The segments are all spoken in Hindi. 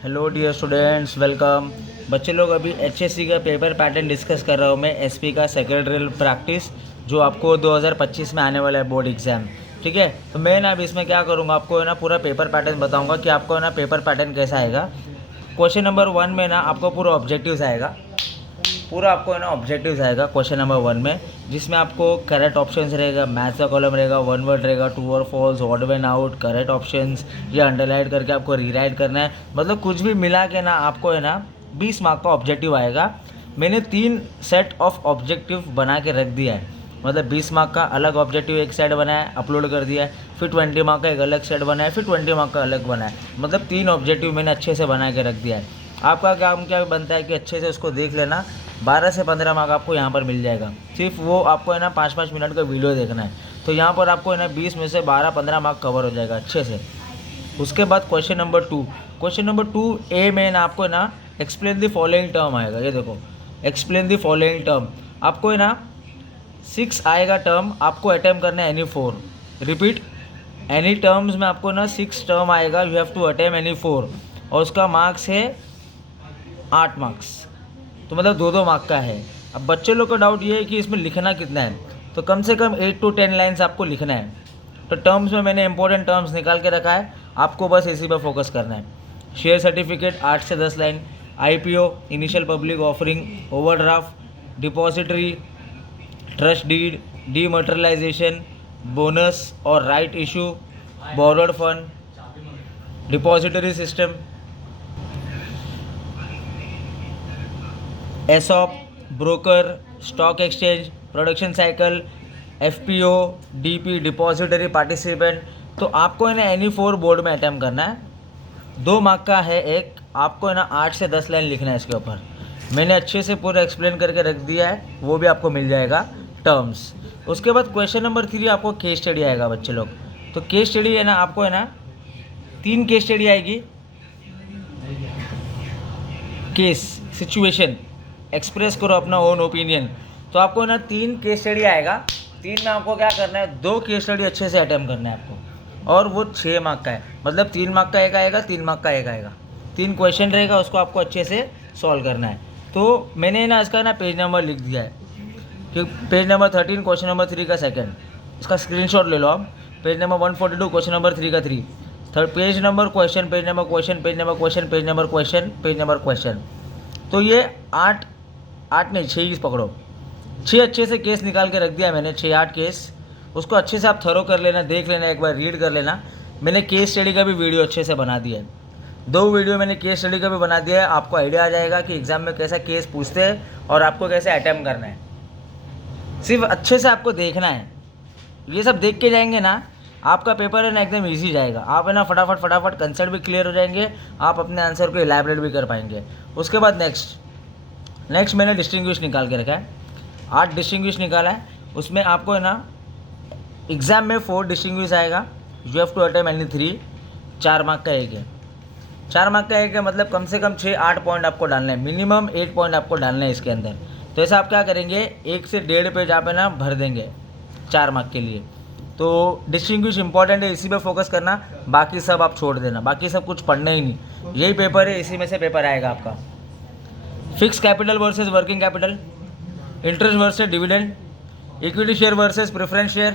Hello dear students, welcome. बच्चे लोग, अभी एचएससी का पेपर पैटर्न डिस्कस कर रहा हूँ मैं। एसपी का सेक्रेटरियल प्रैक्टिस जो आपको 2025 में आने वाला है, बोर्ड एग्जाम। ठीक है, तो मैं ना अभी इसमें क्या करूँगा, आपको है ना पूरा पेपर पैटर्न बताऊँगा कि आपको है ना पेपर पैटर्न कैसा आएगा। क्वेश्चन नंबर 1 में ना आपको पूरा ऑब्जेक्टिव्स आएगा। पूरा आपको है ना ऑब्जेक्टिव्स आएगा क्वेश्चन नंबर 1 में, जिसमें आपको करेक्ट ऑप्शंस रहेगा, मैथ्स का कॉलम रहेगा, वन वर्ड रहेगा, ट्रू और false, odd one out, correct options, ये अंडरलाइन करके आपको रीराइट करना है। मतलब कुछ भी मिला के ना आपको है ना 20 मार्क का ऑब्जेक्टिव आएगा। मैंने 3 सेट ऑफ ऑब्जेक्टिव बना के रख दिया है। मतलब 20 मार्क का अलग ऑब्जेक्टिव एक साइड बनाया, अपलोड कर दिया है। फिर 20 मार्क का एक अलग सेट बनाया, फिर 20 मार्क का अलग बनाया। मतलब 3 ऑब्जेक्टिव मैंने अच्छे से बना के रख दिया है। आपका काम क्या बनता है कि अच्छे से उसको देख लेना। 12 से 15 मार्क आपको यहाँ पर मिल जाएगा। सिर्फ वो आपको है ना 5-5 मिनट का वीडियो देखना है, तो यहाँ पर आपको है ना 20 में से 12-15 मार्क कवर हो जाएगा अच्छे से। उसके बाद क्वेश्चन नंबर 2, क्वेश्चन नंबर 2 ए में ना आपको है ना एक्सप्लेन द फॉलोइंग टर्म आएगा। ये देखो, एक्सप्लेन द फॉलोइंग टर्म। आपको है ना 6 आएगा टर्म, आपको अटेम्प्ट करना है एनी 4। रिपीट, एनी टर्म्स में आपको ना 6 टर्म आएगा, you have to attempt any 4। और उसका मार्क्स है 8 मार्क्स, तो मतलब 2-2 मार्क का है। अब बच्चे लोग का डाउट ये है कि इसमें लिखना कितना है, तो कम से कम 8 to 10 लाइन्स आपको लिखना है। तो टर्म्स में मैंने इंपॉर्टेंट टर्म्स निकाल के रखा है, आपको बस इसी पर फोकस करना है। शेयर सर्टिफिकेट 8 से 10 line, IPO, initial public offering, overdraft, depository, trust deed, dematerialisation, bonus और right issue, borrowed fund, depository system, ESOP, broker, stock exchange, production cycle, FPO, DP, depository participant. तो आपको है ना एनी 4 बोर्ड में अटैम्प्ट करना है। 2 मार्क का है एक, आपको है ना 8 से 10 लाइन लिखना है इसके ऊपर। मैंने अच्छे से पूरा एक्सप्लेन करके रख दिया है, वो भी आपको मिल जाएगा टर्म्स। उसके बाद क्वेश्चन नंबर 3 आपको केस स्टडी आएगा बच्चे लोग। तो केस स्टडी है ना, आपको है ना 3 केस स्टडी आएगी। केस, सिचुएशन, एक्सप्रेस करो अपना ओन ओपिनियन। तो आपको ना 3 केस स्टडी आएगा। 3 में आपको क्या करना है, 2 केस स्टडी अच्छे से अटेम्प्ट करना है आपको, और वो 6 मार्क का है। मतलब 3 मार्क का एक आएगा, 3 मार्क का एक आएगा। 3 क्वेश्चन रहेगा, उसको आपको अच्छे से सॉल्व करना है। तो मैंने ना इसका ना पेज नंबर लिख दिया है कि पेज नंबर 13 क्वेश्चन नंबर 3 का सेकंड, इसका स्क्रीनशॉट ले लो आप। पेज नंबर 142 क्वेश्चन नंबर 3 का 3, third page number question, page number question, page number question, page number question, page number question. तो ये 8 नहीं 6 ही पकड़ो। 6 अच्छे से केस निकाल के रख दिया मैंने, 6-8 केस। उसको अच्छे से आप थरो कर लेना, देख लेना, एक बार रीड कर लेना। मैंने केस स्टडी का भी वीडियो अच्छे से बना दिया है। 2 वीडियो मैंने केस स्टडी का भी बना दिया है। आपको आइडिया आ जाएगा कि एग्ज़ाम में कैसा केस पूछते हैं और आपको कैसे अटैम्प्ट करना है। सिर्फ अच्छे से आपको देखना है। ये सब देख के जाएंगे ना, आपका पेपर है ना एकदम इजी जाएगा। आप है ना फटाफट कंसेप्ट भी क्लियर हो जाएंगे, आप अपने आंसर को इलैबोरेट भी कर पाएंगे। उसके बाद नेक्स्ट मैंने डिस्टिंग्विश निकाल के रखा है। 8 डिस्टिंग्विश निकाला है। उसमें आपको है ना एग्ज़ाम में 4 डिस्टिंग्विश आएगा, you have to attempt any 3। 4 mark का एक है, 4 मार्क का एक है। मतलब कम से कम 6-8 पॉइंट आपको डालना है, मिनिमम 8 पॉइंट आपको डालना है इसके अंदर। तो ऐसा आप क्या करेंगे, 1 से 1.5 पेज आप है ना भर देंगे 4 मार्क के लिए। तो डिस्टिंग्विश इंपॉर्टेंट है, इसी पे फोकस करना, बाकी सब आप छोड़ देना। बाकी सब कुछ पढ़ना ही नहीं, यही पेपर है, इसी में से पेपर आएगा आपका। Fix capital versus working capital, interest versus dividend, equity share versus preference share,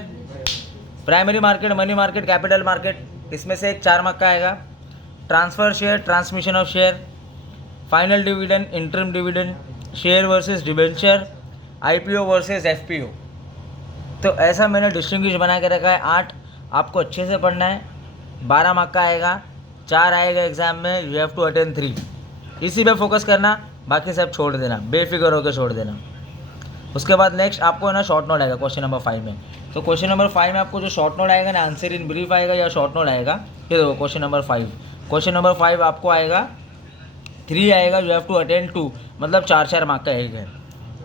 primary market, money market, capital market, इसमें से एक 4 मार्क का आएगा। Transfer share, transmission of share, final dividend, interim dividend, share versus debenture, IPO versus FPO. तो ऐसा मैंने डिस्टिंग्विश बना के रखा है। 8 आपको अच्छे से पढ़ना है, 12 मार्क का आएगा, 4 आएगा एग्जाम में, यू हैव टू अटेम्प्ट 3। इसी पे फोकस करना, बाकी सब छोड़ देना, बेफिक्र होकर छोड़ देना। उसके बाद नेक्स्ट आपको है ना शॉर्ट नोट आएगा क्वेश्चन नंबर 5 में। तो क्वेश्चन नंबर 5 में आपको जो शॉर्ट नोट आएगा ना, आंसर इन ब्रीफ आएगा या शॉर्ट नोट आएगा, ये देखो क्वेश्चन नंबर 5। क्वेश्चन नंबर 5 आपको आएगा 3 आएगा, यू हैव टू अटेम्प्ट 2। मतलब 4-4 मार्क का एक है।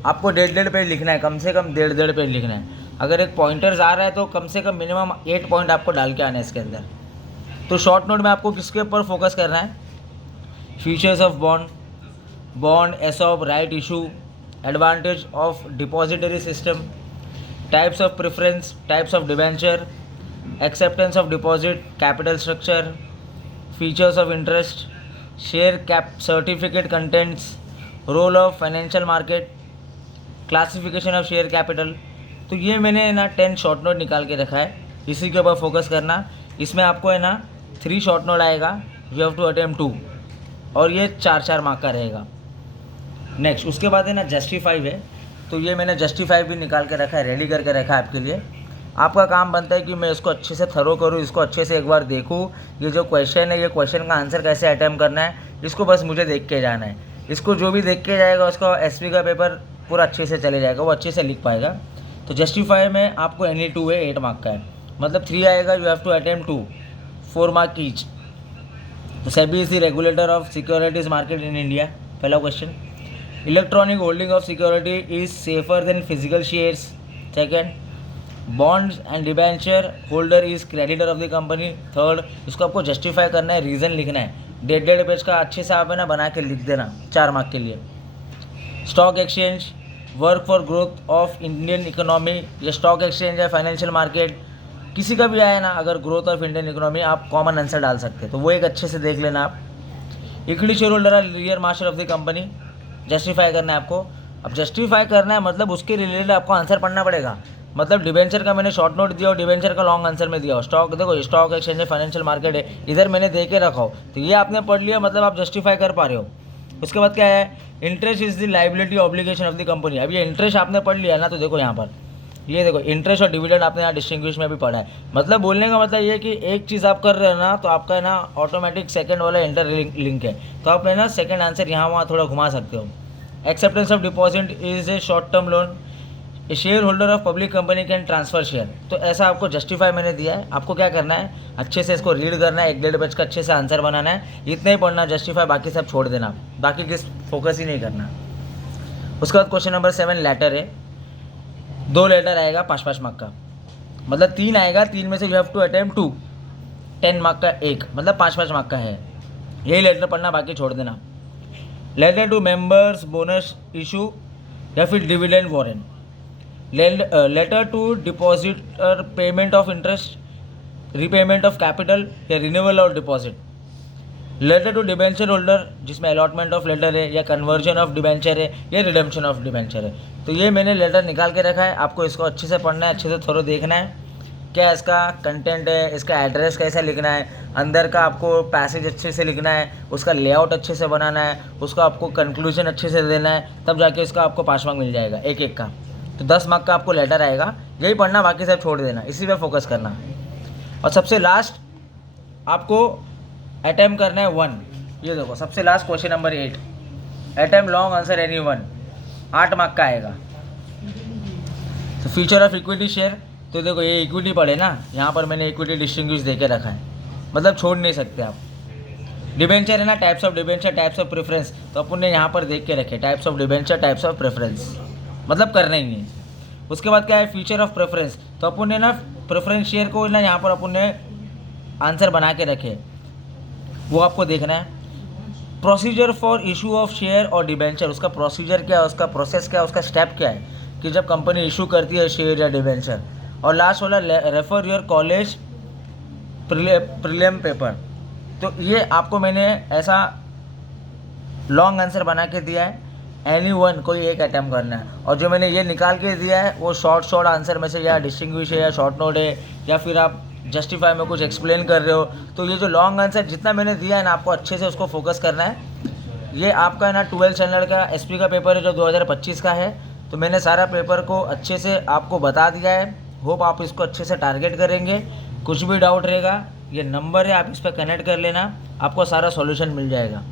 आपको 1.5 पेज लिखना है, कम से कम 1.5 पेज लिखना है। अगर एक पॉइंटर्स आ रहा है तो कम से कम मिनिमम 8 पॉइंट आपको डाल के आना है इसके अंदर। तो शॉर्ट नोट में आपको किसके ऊपर फोकस करना है, features of bond, ESOP, right issue, advantage of depository system, types of preference, types of debenture, acceptance of deposit, capital structure, features of interest, share cap certificate contents, role of financial market, classification of share capital. तो ये मैंने ना 10 शॉर्ट नोट निकाल के रखा है, इसी के ऊपर फोकस करना। इसमें आपको है ना 3 शॉर्ट नोट आएगा, यू हैव टू अटेम्प्ट 2, और ये 4-4 मार्क का रहेगा। नेक्स्ट उसके बाद है ना जस्टिफाई है, तो ये मैंने जस्टिफाई भी निकाल के रखा है, रेडी करके रखा है आपके लिए। आपका काम बनता है कि मैं इसको अच्छे से थरो करूँ, इसको अच्छे से एक बार देखूँ, ये जो क्वेश्चन है ये क्वेश्चन का आंसर कैसे अटैम्प्ट करना है, इसको बस मुझे देख के जाना है। इसको जो भी देख के जाएगा उसका एसपी का पेपर पूरा अच्छे से चले जाएगा, वो अच्छे से लिख पाएगा। तो जस्टिफाई में आपको एनी 2 है, 8 मार्क का है, मतलब 3 आएगा, you have to attempt 2, 4 mark each. तो SEBI is the regulator of securities market in India, पहला question. Electronic holding of security is safer than physical shares, second. Bonds and debenture holder is creditor of the company, third. इसको आपको जस्टिफाई करना है, रीज़न लिखना है, 1.5 पेज का अच्छे से आप है ना बना के लिख देना, 4 मार्क के लिए। Stock exchange, work for growth of Indian economy, या स्टॉक एक्सचेंज है फाइनेंशियल मार्केट, किसी का भी आया ना अगर ग्रोथ ऑफ इंडियन इकोनॉमी, आप कॉमन आंसर डाल सकते हैं, तो वो एक अच्छे से देख लेना आप। Equity shareholder are real master of the company, justify करना है आपको। अब जस्टिफाई करना है मतलब उसके रिलेटेड आपको आंसर पढ़ना पड़ेगा। मतलब डिबेंचर का मैंने शॉर्ट नोट दिया और डिबेंचर का लॉन्ग आंसर में दिया हो। स्टॉक देखो, स्टॉक एक्सचेंज है फाइनेंशियल मार्केट है, इधर मैंने दे के रखा हो, तो ये आपने पढ़ लिया, मतलब आप जस्टिफाई कर पा रहे हो। उसके बाद क्या है, interest is the liability obligation of the company. अब ये इंटरेस्ट आपने पढ़ लिया ना, तो देखो यहाँ पर ये देखो इंटरेस्ट और डिविडेंड आपने यहाँ डिस्टिंग्विश में भी पढ़ा है। मतलब बोलने का मतलब ये कि एक चीज़ आप कर रहे हो ना, तो आपका है ना ऑटोमेटिक सेकंड वाला इंटर लिंक है, तो आप है ना सेकंड आंसर यहाँ वहाँ थोड़ा घुमा सकते हो। Acceptance of deposit is a short term loan, A share holder of public company can transfer share. तो ऐसा आपको जस्टिफाई मैंने दिया है, आपको क्या करना है, अच्छे से इसको रीड करना है, 1.5 पेज का अच्छे से आंसर बनाना है, इतना ही पढ़ना जस्टिफाई, बाकी सब छोड़ देना, बाकी किस फोकस ही नहीं करना। उसके बाद क्वेश्चन नंबर 7 लेटर है, 2 लेटर आएगा 5-5 मार्क का, मतलब 3 आएगा, 3 में से you have to attempt 2, 10 mark का 1, मतलब 5-5 मार्क का है, यही लेटर पढ़ना, बाकी छोड़ देना। Letter to members bonus issue या फिर dividend warrant, letter to depositor payment of interest, repayment of capital या renewal of deposit, letter to debenture holder जिसमें अलॉटमेंट ऑफ लेटर है या कन्वर्जन ऑफ डिबेंचर है या रिडम्पशन ऑफ डिबेंचर है। तो ये मैंने लेटर निकाल के रखा है, आपको इसको अच्छे से पढ़ना है, अच्छे से थोड़ा देखना है क्या इसका कंटेंट है, इसका एड्रेस कैसा लिखना है, अंदर का आपको पैसेज अच्छे से लिखना है, उसका लेआउट अच्छे से बनाना है, उसका आपको कंक्लूजन अच्छे से देना है, तब जाके इसका आपको 5 मार्क मिल जाएगा एक एक का। तो 10 मार्क का आपको लेटर आएगा, यही पढ़ना, बाकी सब छोड़ देना, इसी पे फोकस करना। और सबसे लास्ट आपको अटेम्प्ट करना है 1, ये देखो सबसे last question number 8, attempt long answer any 1, 8 mark का आएगा। तो फ्यूचर ऑफ इक्विटी शेयर, तो देखो ये इक्विटी पढ़े ना, यहाँ पर मैंने इक्विटी डिस्टिंग्विश दे के रखा है, मतलब छोड़ नहीं सकते आप। डिबेंचर है ना, types of debenture, types of preference, तो अपन ने यहाँ पर देख के रखे, types of debenture, types of preference, मतलब करना ही नहीं। उसके बाद क्या है, फीचर ऑफ प्रेफरेंस, तो अपन ने ना प्रेफरेंस शेयर को ना यहाँ पर अपन ने आंसर बना के रखे, वो आपको देखना है। Procedure for issue of share और डिबेंचर, उसका प्रोसीजर क्या है, उसका प्रोसेस क्या है, उसका स्टेप क्या है कि जब कंपनी इशू करती है शेयर या डिबेंचर। और लास्ट वाला refer your college prelim paper, तो ये आपको मैंने ऐसा लॉन्ग आंसर बना के दिया है, एनी 1 कोई एक अटैम्प्ट करना है। और जो मैंने ये निकाल के दिया है वो शॉर्ट आंसर में से या डिस्टिंग्विश है या शॉर्ट नोट है या फिर आप जस्टिफाई में कुछ एक्सप्लेन कर रहे हो, तो ये जो लॉन्ग आंसर जितना मैंने दिया है ना, आपको अच्छे से उसको फोकस करना है। ये आपका है ना 12 स्टैंडर्ड का एसपी का पेपर है जो 2025 का है, तो मैंने सारा पेपर को अच्छे से आपको बता दिया है। होप आप इसको अच्छे से टारगेट करेंगे। कुछ भी डाउट रहेगा, ये नंबर है, आप इस पर कनेक्ट कर लेना, आपको सारा सॉल्यूशन मिल जाएगा।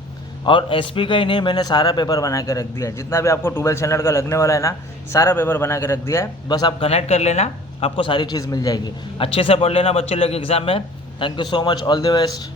और एसपी का ही नहीं, मैंने सारा पेपर बना के रख दिया है, जितना भी आपको 12 स्टैंडर्ड का लगने वाला है ना, सारा पेपर बना के रख दिया है। बस आप कनेक्ट कर लेना, आपको सारी चीज़ मिल जाएगी। अच्छे से पढ़ लेना बच्चे लोग एग्ज़ाम में। Thank you so much, all the best.